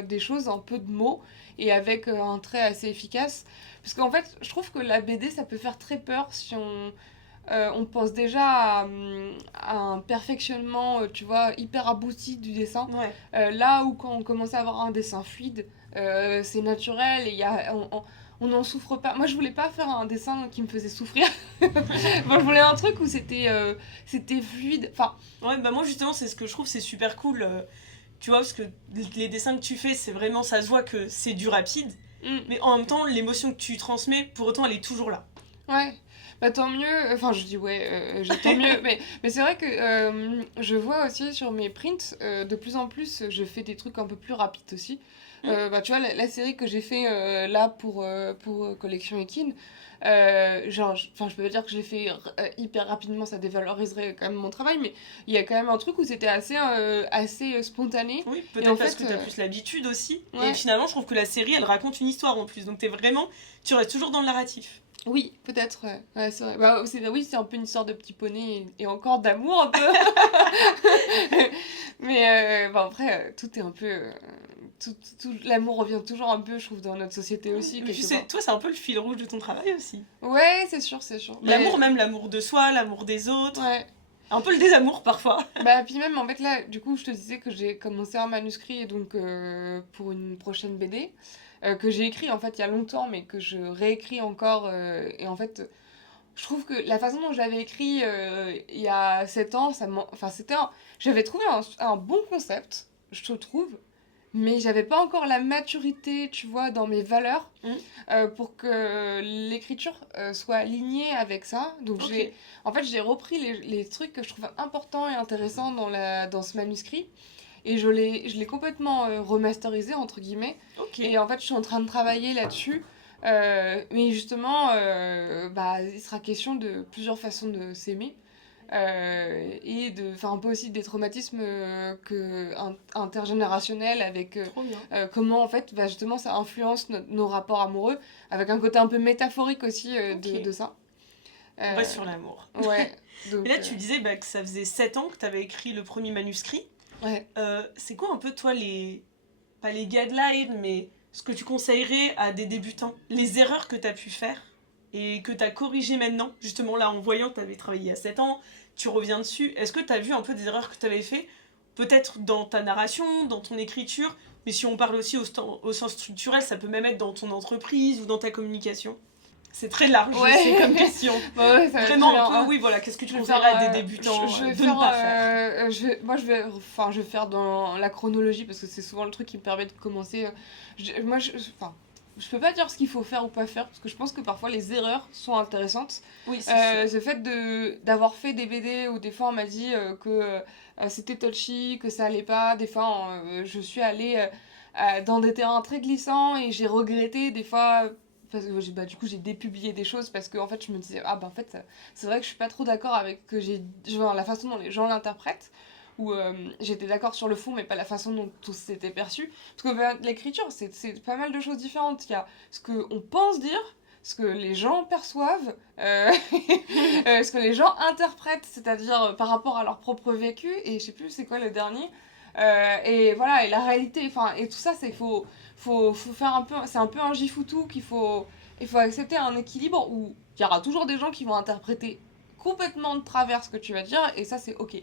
des choses en peu de mots et avec un trait assez efficace. Parce qu'en fait, je trouve que la BD, ça peut faire très peur si on pense déjà à un perfectionnement, tu vois, hyper abouti du dessin. Ouais. Là où quand on commence à avoir un dessin fluide, c'est naturel et on n'en souffre pas. Moi, je voulais pas faire un dessin qui me faisait souffrir. Moi, je voulais un truc où c'était fluide. Enfin, Ouais, bah moi justement, c'est ce que je trouve, c'est super cool. Tu vois, parce que les dessins que tu fais, c'est vraiment, ça se voit que c'est du rapide. mm, Mais en même temps, l'émotion que tu transmets, pour autant, elle est toujours là. ouais. Bah tant mieux, enfin je dis ouais, j'ai tant mieux, mais c'est vrai que je vois aussi sur mes prints, de plus en plus, je fais des trucs un peu plus rapides aussi. Hmm. Bah tu vois, la série que j'ai fait là pour Collection Ekin, genre, enfin je peux pas dire que je l'ai fait hyper rapidement, ça dévaloriserait quand même mon travail, mais il y a quand même un truc où c'était assez spontané, Oui, et en peut-être parce fait, que t'as plus l'habitude aussi. Et ouais, finalement, je trouve que la série, elle raconte une histoire en plus. Donc t'es vraiment, tu restes toujours dans le narratif. oui, peut-être, ouais, ouais c'est vrai. Bah, oui, c'est un peu une histoire de petit poney et encore d'amour un peu. Mais bon, après, tout est un peu. L'amour revient toujours un peu, je trouve, dans notre société aussi, Mais tu quelque sais, part. toi, c'est un peu le fil rouge de ton travail aussi. Ouais, c'est sûr, c'est sûr. L'amour, même l'amour de soi, l'amour des autres. Ouais. Un peu le désamour parfois. Bah, puis même, en fait, là, du coup, je te disais que j'ai commencé un manuscrit, et donc, pour une prochaine BD, que j'ai écrit, en fait, il y a longtemps, mais que je réécris encore. Et en fait, je trouve que la façon dont je l'avais écrit il y a 7 ans, enfin, j'avais trouvé un bon concept, je trouve, mais j'avais pas encore la maturité, tu vois, dans mes valeurs Mm. pour que l'écriture soit alignée avec ça. Donc Ok. en fait, j'ai repris les trucs que je trouvais importants et intéressants dans ce manuscrit et je l'ai complètement remasterisé entre guillemets. Ok. Et en fait, je suis en train de travailler là-dessus. Mais justement, bah, il sera question de plusieurs façons de s'aimer. Et enfin un peu aussi des traumatismes intergénérationnels avec Trop bien. comment en fait bah, justement ça influence nos rapports amoureux avec un côté un peu métaphorique aussi Ok. de ça. On reste Euh, sur l'amour. ouais, Et donc là, tu disais que ça faisait 7 ans que tu avais écrit le premier manuscrit. ouais. C'est quoi un peu, toi, pas les guidelines, mais ce que tu conseillerais à des débutants? Les erreurs que tu as pu faire et que tu as corrigées maintenant. Justement, là, en voyant que tu avais travaillé il y a 7 ans, tu reviens dessus. Est-ce que tu as vu un peu des erreurs que tu avais fait? Peut-être dans ta narration, dans ton écriture, mais si on parle aussi au sens structurel, ça peut même être dans ton entreprise ou dans ta communication. C'est très large, je sais, comme Ouais. question. Bah ouais, ça va être Vraiment très un bien, peu, hein. oui, voilà, qu'est-ce que tu Je vais conseillerais faire, à des débutants je vais de ne faire, pas faire? moi je vais faire dans la chronologie parce que c'est souvent le truc qui me permet de commencer. Enfin, je peux pas dire ce qu'il faut faire ou pas faire, parce que je pense que parfois les erreurs sont intéressantes. Oui, c'est sûr. Le fait d'avoir fait des BD où des fois on m'a dit que c'était touchy, que ça allait pas, des fois je suis allée dans des terrains très glissants et j'ai regretté des fois parce que bah, du coup j'ai dépublié des choses parce que en fait je me disais ah bah en fait c'est vrai que je suis pas trop d'accord avec que genre, la façon dont les gens l'interprètent où j'étais d'accord sur le fond mais pas la façon dont tout s'était perçu parce que bah, l'écriture c'est pas mal de choses différentes. Il y a ce qu'on pense dire, ce que les gens perçoivent, ce que les gens interprètent, c'est-à-dire par rapport à leur propre vécu, et je sais plus c'est quoi le dernier. Et voilà, et la réalité, enfin, et tout ça, faut faire un peu, c'est un peu un gifoutou il faut accepter un équilibre où il y aura toujours des gens qui vont interpréter complètement de travers ce que tu vas dire, et ça c'est ok.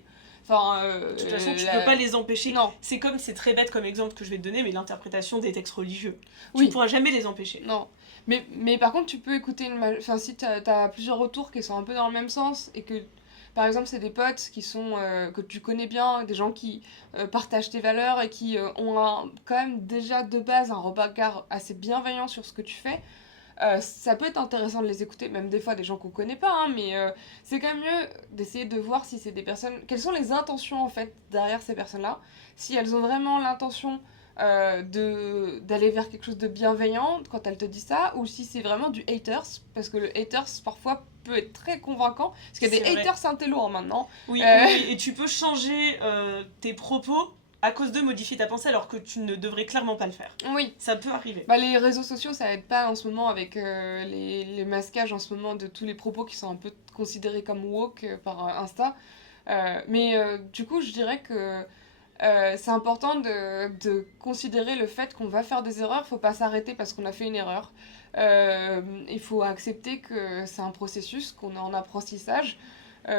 Enfin, De toute façon, tu peux pas les empêcher. Non. C'est très bête comme exemple que je vais te donner, mais l'interprétation des textes religieux. Tu Oui. ne pourras jamais les empêcher. Non. Mais par contre, tu peux écouter enfin, si t'as plusieurs retours qui sont un peu dans le même sens et que, par exemple, c'est des potes qui sont, que tu connais bien, des gens qui partagent tes valeurs et qui ont quand même déjà de base un regard assez bienveillant sur ce que tu fais, ça peut être intéressant de les écouter, même des fois des gens qu'on connaît pas, hein, mais c'est quand même mieux d'essayer de voir si c'est des personnes. Quelles sont les intentions en fait derrière ces personnes-là. Si elles ont vraiment l'intention d'aller vers quelque chose de bienveillant quand elles te disent ça, ou si c'est vraiment du haters, parce que le haters parfois peut être très convaincant, parce qu'il y a des haters intello maintenant. Oui, oui, et tu peux changer tes propos à cause de modifier ta pensée alors que tu ne devrais clairement pas le faire. Oui. Ça peut arriver. Bah, les réseaux sociaux, ça aide pas en ce moment avec les masquages en ce moment de tous les propos qui sont un peu considérés comme woke par Insta. Mais du coup, je dirais que c'est important de considérer le fait qu'on va faire des erreurs. Faut pas s'arrêter parce qu'on a fait une erreur. Il faut accepter que c'est un processus, qu'on est en apprentissage.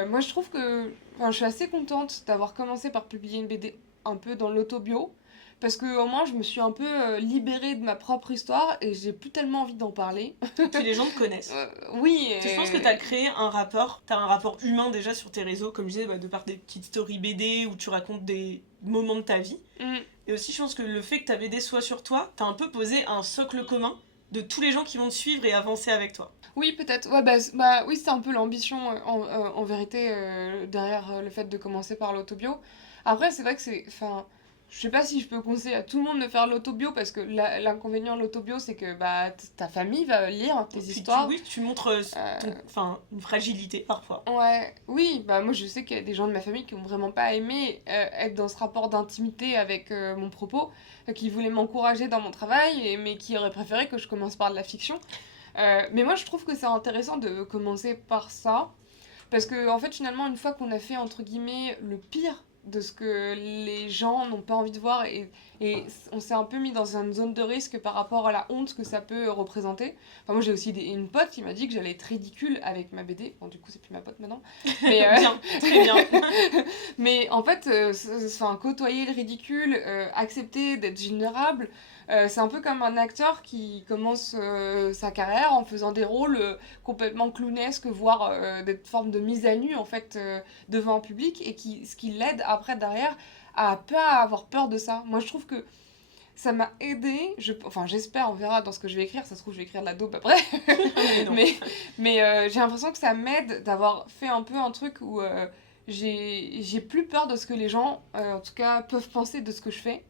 Moi, je trouve que je suis assez contente d'avoir commencé par publier une BD un peu dans l'autobio. Parce que au moins je me suis un peu libérée de ma propre histoire et j'ai plus tellement envie d'en parler. Puis les gens te connaissent. Oui. Je pense que t'as créé un rapport, t'as un rapport humain déjà sur tes réseaux, comme je disais, de par des petites stories BD où tu racontes des moments de ta vie. Et aussi je pense que le fait que ta BD soit sur toi, t'as un peu posé un socle commun de tous les gens qui vont te suivre et avancer avec toi. Oui, peut-être. Ouais, bah oui, c'est un peu l'ambition en vérité derrière le fait de commencer par l'autobio. Après, c'est vrai que c'est... Enfin, je sais pas si je peux conseiller à tout le monde de faire l'autobio parce que l'inconvénient de l'autobio, c'est que bah, ta famille va lire tes histoires. Oui, tu montres une fragilité parfois. Ouais, oui, bah moi je sais qu'il y a des gens de ma famille qui ont vraiment pas aimé être dans ce rapport d'intimité avec mon propos, qui voulaient m'encourager dans mon travail, mais qui auraient préféré que je commence par de la fiction. Mais moi je trouve que c'est intéressant de commencer par ça, parce que en fait finalement une fois qu'on a fait entre guillemets le pire de ce que les gens n'ont pas envie de voir et on s'est un peu mis dans une zone de risque par rapport à la honte que ça peut représenter. Enfin, moi j'ai aussi une pote qui m'a dit que j'allais être ridicule avec ma BD. Bon, du coup c'est plus ma pote maintenant. Mais, bien, très bien. Mais en fait, côtoyer le ridicule, accepter d'être vulnérable, c'est un peu comme un acteur qui commence sa carrière en faisant des rôles complètement clownesques, voire des formes de mise à nu en fait devant un public et ce qui l'aide après derrière à pas avoir peur de ça. Moi je trouve que ça m'a aidé, enfin j'espère, on verra dans ce que je vais écrire, ça se trouve je vais écrire de la dope après, mais j'ai l'impression que ça m'aide d'avoir fait un peu un truc où j'ai plus peur de ce que les gens, en tout cas, peuvent penser de ce que je fais.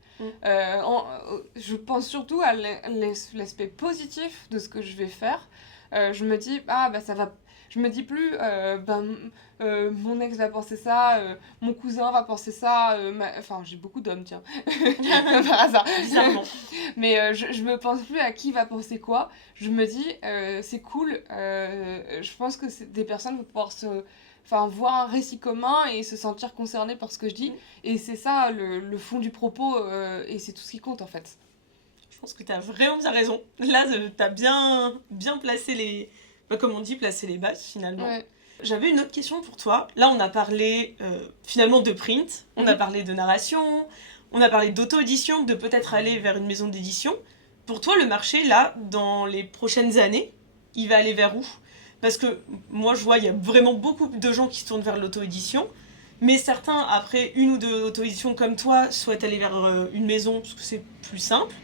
Je pense surtout à l'aspect positif de ce que je vais faire. Je me dis, ah bah ça va. Je me dis plus, mon ex va penser ça, mon cousin va penser ça, enfin j'ai beaucoup d'hommes, tiens, par hasard. Bizarrement. Mais je me pense plus à qui va penser quoi. Je me dis, c'est cool, je pense que des personnes vont pouvoir voir un récit commun et se sentir concernées par ce que je dis. Et c'est ça le fond du propos, et c'est tout ce qui compte en fait. Je pense que t'as vraiment bien raison. Là, t'as bien placé les... comme on dit, placer les bases finalement. Ouais. J'avais une autre question pour toi. Là, on a parlé finalement de print, on a parlé de narration, on a parlé d'auto-édition, de peut-être aller vers une maison d'édition. Pour toi, le marché, là, dans les prochaines années, il va aller vers où ? Parce que moi, je vois, il y a vraiment beaucoup de gens qui se tournent vers l'auto-édition, mais certains, après une ou deux auto-éditions comme toi, souhaitent aller vers une maison parce que c'est plus simple.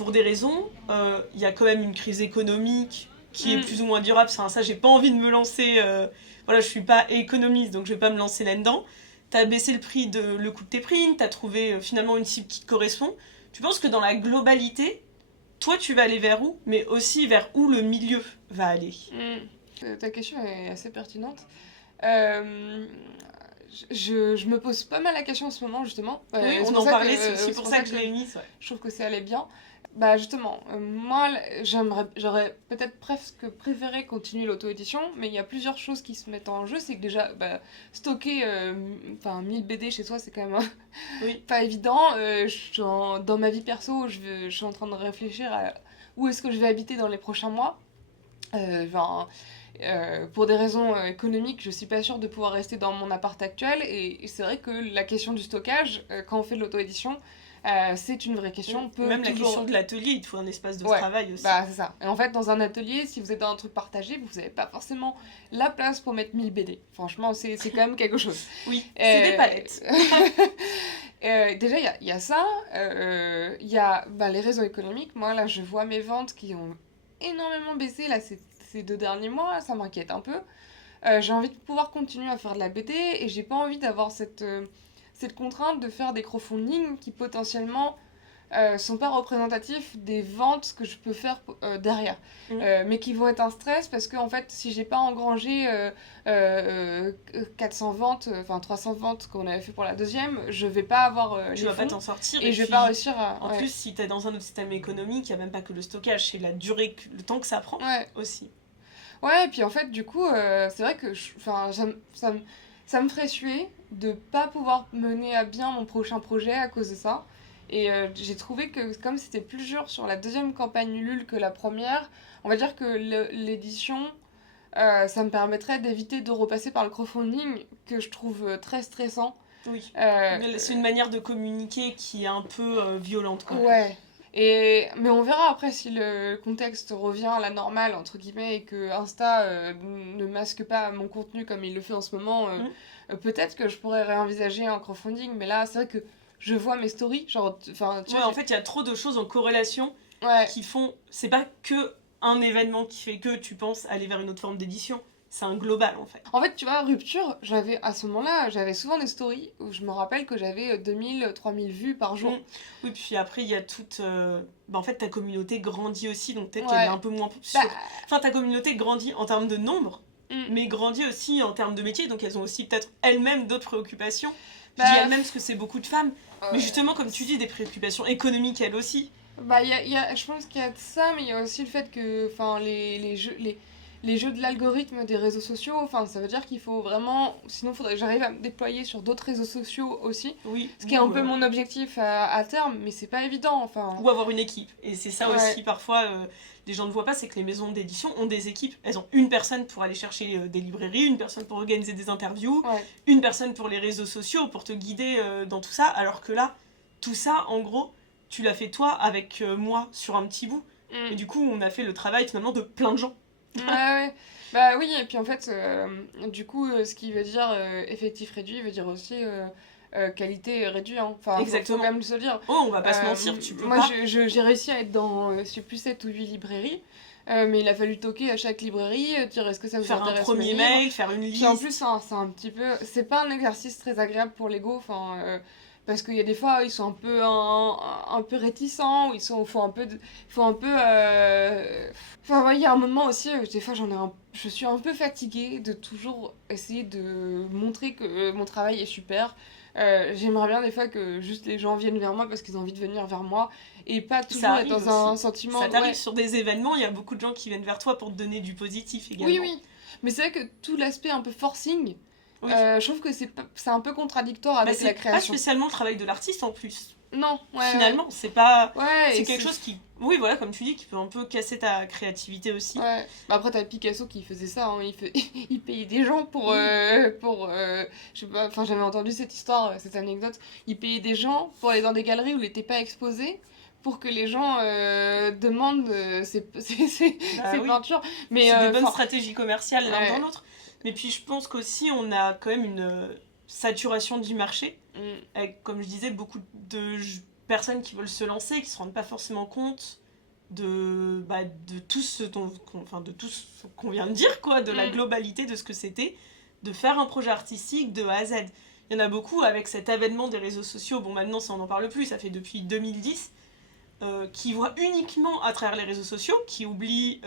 pour des raisons. Il y a quand même une crise économique qui est Mm. plus ou moins durable. Ça, j'ai pas envie de me lancer. Voilà, je suis pas économiste, donc je vais pas me lancer là-dedans. T'as baissé le coût de tes primes, t'as trouvé finalement une cible qui te correspond. Tu penses que dans la globalité, toi tu vas aller vers où, mais aussi vers où le milieu va aller? Ta question est assez pertinente. Euh, je me pose pas mal la question en ce moment, justement. Oui, C'est on pour en ça parlait, c'est que, aussi c'est pour pour ça ça que je l'ai mise. Ouais. je trouve que ça allait bien. Bah justement, moi j'aurais peut-être presque préféré continuer l'auto-édition, mais il y a plusieurs choses qui se mettent en jeu. C'est que déjà, stocker 1000 BD chez soi, c'est quand même Oui. pas évident. Dans ma vie perso, je suis en train de réfléchir à où est-ce que je vais habiter dans les prochains mois. Euh, enfin, pour des raisons économiques, je suis pas sûre de pouvoir rester dans mon appart actuel. Et c'est vrai que la question du stockage, quand on fait de l'auto-édition, c'est une vraie question. On peut Même la toujours... question de l'atelier, il te faut un espace de Ouais, travail aussi. bah c'est ça. Et en fait, dans un atelier, si vous êtes dans un truc partagé, vous n'avez pas forcément la place pour mettre 1000 BD. Franchement, c'est quand même quelque chose. Oui, c'est des palettes. Déjà, il y a ça. Il y a les réseaux économiques. Moi, là, je vois mes ventes qui ont énormément baissé là, ces 2 derniers mois. Ça m'inquiète un peu. J'ai envie de pouvoir continuer à faire de la BD et j'ai pas envie d'avoir cette contrainte de faire des crowdfunding qui potentiellement sont pas représentatifs des ventes que je peux faire derrière. Mais qui vont être un stress parce que en fait, si j'ai pas engrangé 400 ventes, 300 ventes qu'on avait fait pour la deuxième, je vais pas avoir Tu les vas pas fonds t'en sortir. et je vais puis, pas réussir à... en plus, si t'es dans un autre système économique, il n'y a même pas que le stockage, c'est la durée, le temps que ça prend Ouais. aussi. Ouais, et puis en fait, du coup, c'est vrai que ça me ferait suer de pas pouvoir mener à bien mon prochain projet à cause de ça. Et j'ai trouvé que comme c'était plus dur sur la deuxième campagne Ulule que la première, on va dire que l'édition, ça me permettrait d'éviter de repasser par le crowdfunding, que je trouve très stressant. Oui. Euh, C'est une manière de communiquer qui est un peu violente quand même. Ouais. Mais on verra après si le contexte revient à la normale, entre guillemets, et que Insta ne masque pas mon contenu comme il le fait en ce moment. Peut-être que je pourrais réenvisager un crowdfunding, mais là, c'est vrai que je vois mes stories, genre, enfin, tu Ouais, vois, en fait, il y a trop de choses en corrélation ouais, qui font. C'est pas que un événement qui fait que tu penses aller vers une autre forme d'édition. C'est un global en fait. En fait, tu vois, Rupture, à ce moment-là, j'avais souvent des stories où je me rappelle que j'avais 2000, 3000 vues par jour. Oui, puis après, il y a toute. En fait, ta communauté grandit aussi, donc peut-être Ouais. qu'elle est un peu moins. Bah, Enfin, ta communauté grandit en termes de nombre, mm, mais grandit aussi en termes de métier, donc elles ont aussi peut-être elles-mêmes d'autres préoccupations. Je bah, dis elles-mêmes parce que c'est beaucoup de femmes, mais ouais. justement, comme tu dis, des préoccupations économiques elles aussi. Je pense qu'il y a de ça, mais il y a aussi le fait que les jeux de l'algorithme des réseaux sociaux, ça veut dire qu'il faut vraiment. Sinon, il faudrait que j'arrive à me déployer sur d'autres réseaux sociaux aussi. Oui. Ce qui est un peu mon objectif à terme, mais c'est pas évident. Ou avoir une équipe. Et c'est ça Ouais. aussi, parfois, les gens ne voient pas, c'est que les maisons d'édition ont des équipes. Elles ont une personne pour aller chercher des librairies, une personne pour organiser des interviews, Ouais. une personne pour les réseaux sociaux, pour te guider dans tout ça. Alors que là, tout ça, en gros, tu l'as fait toi avec moi sur un petit bout. Et du coup, on a fait le travail finalement de plein de gens. Ouais. Bah oui, et puis en fait, du coup, ce qui veut dire effectif réduit veut dire aussi qualité réduite. Hein. Exactement. Faut quand même se le dire. Oh, on va pas se mentir, tu peux moi, pas. j'ai réussi à être dans, je sais plus, 7 ou 8 librairies. Mais il a fallu toquer à chaque librairie, dire est-ce que ça vous Faire un intéresse premier mes livres. mail, faire une liste. Puis en plus, hein, c'est un petit peu. C'est pas un exercice très agréable pour l'ego. Parce qu'il y a des fois, ils sont un peu réticents, ou faut un peu. Il y a un moment aussi, des fois, je suis un peu fatiguée de toujours essayer de montrer que mon travail est super. J'aimerais bien des fois que juste les gens viennent vers moi parce qu'ils ont envie de venir vers moi et pas toujours être dans un sentiment. Ça t'arrive sur des événements, il y a beaucoup de gens qui viennent vers toi pour te donner du positif également. Oui. Mais c'est vrai que tout l'aspect un peu forcing, oui. je trouve que c'est un peu contradictoire avec la création. C'est pas spécialement le travail de l'artiste en plus. Non, finalement, c'est pas. Ouais, c'est quelque chose qui. Oui, voilà, comme tu dis, qui peut un peu casser ta créativité aussi. Ouais. Après, t'as Picasso qui faisait ça, hein. Il payait des gens pour. Je sais pas, j'avais entendu cette histoire, cette anecdote. Il payait des gens pour aller dans des galeries où il n'était pas exposé, pour que les gens demandent ses peintures. Mais, c'est des bonnes stratégies commerciales l'un ouais. dans l'autre. Mais puis je pense qu'aussi on a quand même une saturation du marché, avec, comme je disais, beaucoup de personnes qui veulent se lancer, qui se rendent pas forcément compte de tout ce qu'on vient de dire, quoi, de la globalité de ce que c'était, de faire un projet artistique de A à Z. Il y en a beaucoup avec cet avènement des réseaux sociaux, bon maintenant ça on n'en parle plus, ça fait depuis 2010, qui voient uniquement à travers les réseaux sociaux, qui oublient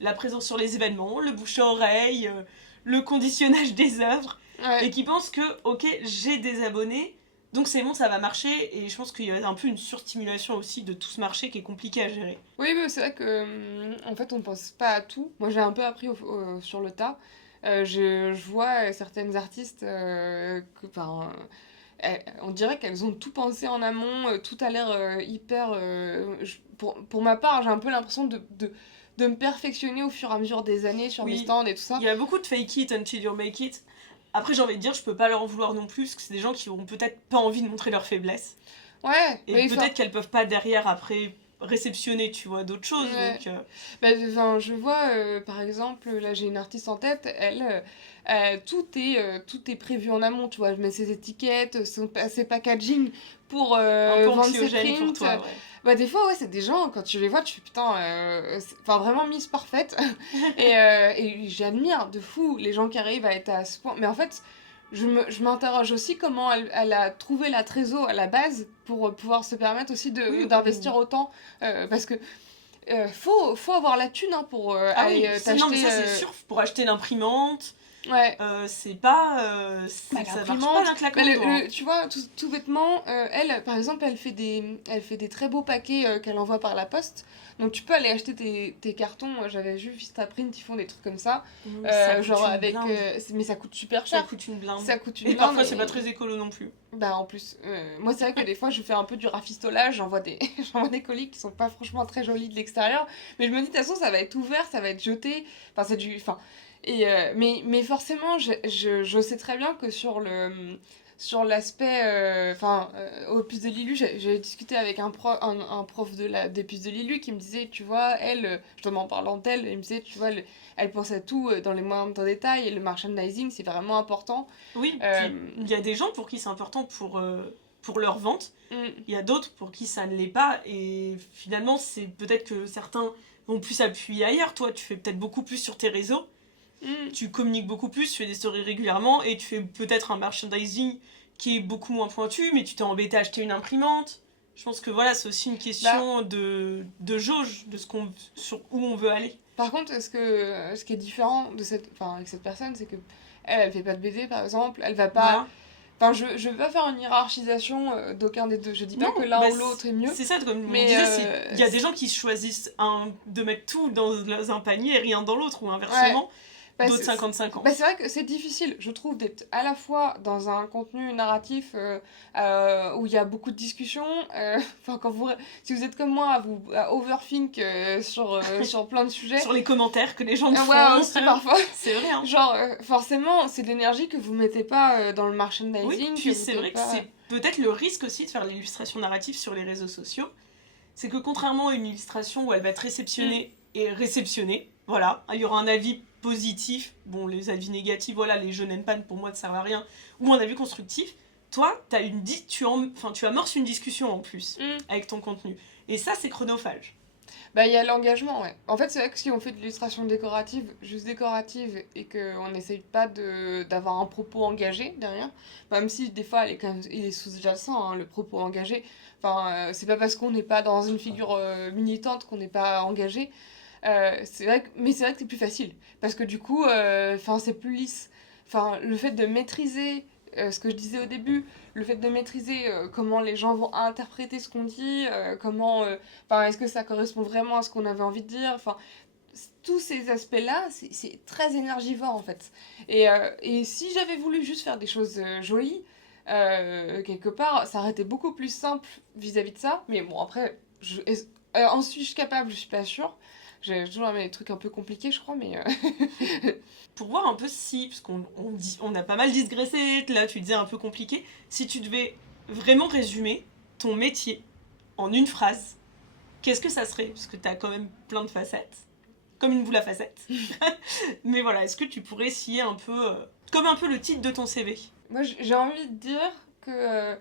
la présence sur les événements, le bouche à oreille, le conditionnage des œuvres, et qui pensent que, ok, j'ai des abonnés, donc c'est bon, ça va marcher, et je pense qu'il y a un peu une surstimulation aussi de tout ce marché qui est compliqué à gérer. Oui, mais c'est vrai que en fait on pense pas à tout. Moi j'ai un peu appris sur le tas. Je vois certaines artistes on dirait qu'elles ont tout pensé en amont, tout a l'air hyper... pour ma part, j'ai un peu l'impression de me perfectionner au fur et à mesure des années sur mes stands et tout ça. Il y a beaucoup de fake it until you make it. Après, j'ai envie de dire, je peux pas leur en vouloir non plus, parce que c'est des gens qui auront peut-être pas envie de montrer leurs faiblesses. Ouais. Et peut-être qu'elles peuvent pas derrière, après, réceptionner, tu vois, d'autres choses. Ouais. Donc, je vois, par exemple, là j'ai une artiste en tête, tout est prévu en amont, tu vois, elle met ses étiquettes, ses packaging pour un peu vendre ses anxiogène pour prints. toi, ouais. Bah des fois, ouais, c'est des gens, quand tu les vois, tu fais putain, vraiment mise parfaite. Et j'admire de fou les gens qui arrivent à être à ce point. Mais en fait, je m'interroge aussi comment elle a trouvé la trésor à la base pour pouvoir se permettre aussi d'investir autant. Parce que faut avoir la thune pour aller t'acheter... Non, mais ça c'est sûr, pour acheter l'imprimante. Ouais. C'est pas... ça marche pas d'un claquement de doigts. Tu vois, tout bêtement, elle, par exemple, elle fait des très beaux paquets qu'elle envoie par la poste. Donc tu peux aller acheter tes cartons. J'avais vu Vistaprint, ils font des trucs comme ça. Genre avec... mais ça coûte super cher. Ça coûte une blinde. Et blinde, parfois c'est pas très écolo non plus. Bah en plus, moi c'est vrai que des fois je fais un peu du rafistolage, j'envoie des colis qui sont pas franchement très jolis de l'extérieur. Mais je me dis de toute façon ça va être ouvert, ça va être jeté. Enfin c'est du... mais forcément, je sais très bien que sur l'aspect... au Puces de Lilu, j'ai discuté avec un prof des Puces de Lilu qui me disait, tu vois, elle, justement en parlant d'elle, il me disait, tu vois, elle pense à tout dans les moindres détails, et le merchandising, c'est vraiment important. Oui, il y a des gens pour qui c'est important pour leur vente, il y a d'autres pour qui ça ne l'est pas, et finalement, c'est peut-être que certains vont plus s'appuyer ailleurs. Toi, tu fais peut-être beaucoup plus sur tes réseaux, tu communiques beaucoup plus, tu fais des stories régulièrement, et tu fais peut-être un merchandising qui est beaucoup moins pointu, mais tu t'es embêté à acheter une imprimante. Je pense que voilà, c'est aussi une question de jauge, de sur où on veut aller. Par contre, ce qui est différent avec cette personne, c'est que elle fait pas de BD, par exemple, elle va pas... Voilà. Enfin, je vais pas faire une hiérarchisation d'aucun des deux. Je dis pas que l'un ou l'autre est mieux. C'est ça, comme on disait, il y a des gens qui choisissent de mettre tout dans un panier et rien dans l'autre, ou inversement. Ouais. D'autres 55 ans. C'est vrai que c'est difficile, je trouve, d'être à la fois dans un contenu narratif où il y a beaucoup de discussions. Si vous êtes comme moi à overthink sur plein de sujets. Sur les commentaires que les gens font. Ouais, aussi parfois. C'est vrai. Hein. Genre, forcément, c'est de l'énergie que vous mettez pas dans le merchandising. Oui, puis c'est vrai que c'est peut-être le risque aussi de faire l'illustration narrative sur les réseaux sociaux. C'est que contrairement à une illustration où elle va être réceptionnée et réceptionnée, voilà, il y aura un avis positif, bon les avis négatifs, voilà, les je n'aime pas pour moi ne servent à rien, ou un avis constructif, toi tu amorces une discussion en plus avec ton contenu, et ça c'est chronophage. Bah il y a l'engagement, ouais. En fait c'est vrai que si on fait de l'illustration décorative, juste décorative, et qu'on n'essaye pas d'avoir un propos engagé derrière, même si des fois il est sous-jacent, hein, le propos engagé, c'est pas parce qu'on n'est pas dans une figure militante qu'on n'est pas engagé. C'est vrai que c'est plus facile parce que du coup c'est plus lisse. Le fait de maîtriser ce que je disais au début, le fait de maîtriser comment les gens vont interpréter ce qu'on dit, est-ce que ça correspond vraiment à ce qu'on avait envie de dire, tous ces aspects-là, c'est très énergivore en fait. Et si j'avais voulu juste faire des choses jolies, quelque part, ça aurait été beaucoup plus simple vis-à-vis de ça. Mais bon, après, en suis-je capable? Je suis pas sûre. J'ai toujours des trucs un peu compliqués, je crois, mais... Pour voir un peu si, parce qu'on a pas mal digressé, là tu disais un peu compliqué, si tu devais vraiment résumer ton métier en une phrase, qu'est-ce que ça serait? Parce que t'as quand même plein de facettes, comme une boule à facettes. Mais voilà, est-ce que tu pourrais essayer un peu, comme un peu le titre de ton CV? Moi j'ai envie de dire que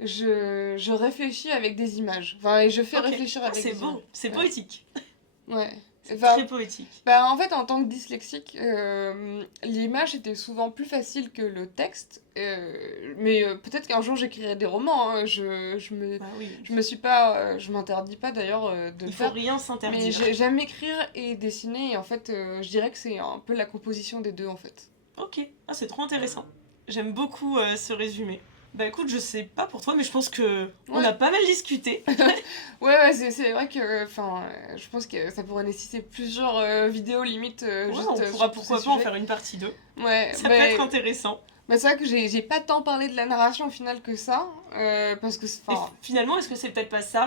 je réfléchis avec des images. Enfin, et je fais Ok. réfléchir Ah, avec c'est des beau, images. c'est Ouais. poétique. Ouais. C'est Enfin, très poétique. bah, en fait, en tant que dyslexique, l'image était souvent plus facile que le texte. Mais peut-être qu'un jour j'écrirai des romans. Hein. Bah oui, Je me suis pas, je m'interdis pas d'ailleurs de le il faut faire. rien Mais s'interdire. j'aime écrire et dessiner. Et en fait, je dirais que c'est un peu la composition des deux en fait. Ok, ah, c'est trop intéressant. J'aime beaucoup ce résumé. Bah écoute, je sais pas pour toi, mais je pense que on a Ouais, pas mal discuté. ouais, c'est vrai que, enfin, je pense que ça pourrait nécessiter plusieurs vidéos limite Ouais, juste on pourra sur tous ces pourquoi pas en sujets. faire une partie 2. Ouais, Ça peut être mais intéressant. bah, c'est vrai que j'ai pas tant parlé de la narration au final que ça, parce que, Et enfin, finalement, est-ce que c'est peut-être pas ça,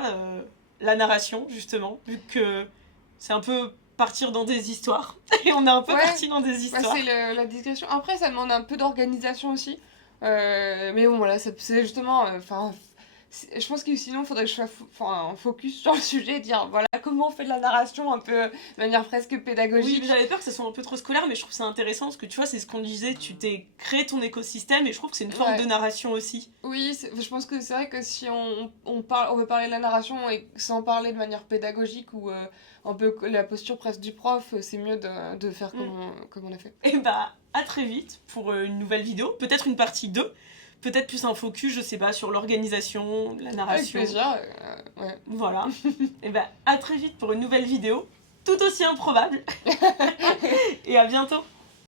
la narration, justement, vu que c'est un peu partir dans des histoires. Et on est un peu ouais, parti dans des bah, c'est histoires. la discrétion. Après, ça demande un peu d'organisation aussi, mais bon, voilà, c'est justement, enfin, je pense que sinon, il faudrait que je sois enfin, focus sur le sujet et dire, voilà, comment on fait de la narration un peu de manière presque Oui, pédagogique. j'avais peur que ça soit un peu trop scolaire, mais je trouve ça intéressant parce que tu vois, c'est ce qu'on disait, tu t'es créé ton écosystème et je trouve que c'est une forme de Ouais. narration aussi. Oui, je pense que c'est vrai que si on veut parler de la narration et sans parler de manière pédagogique ou un peu la posture presque du prof, c'est mieux de faire Mm. comme on a fait. Et bah, à très vite pour une nouvelle vidéo, peut-être une partie 2, peut-être plus un focus, je sais pas, sur l'organisation, la Avec narration. plaisir, ouais. Voilà. Et bah, à très vite pour une nouvelle vidéo, tout aussi improbable. Et à bientôt.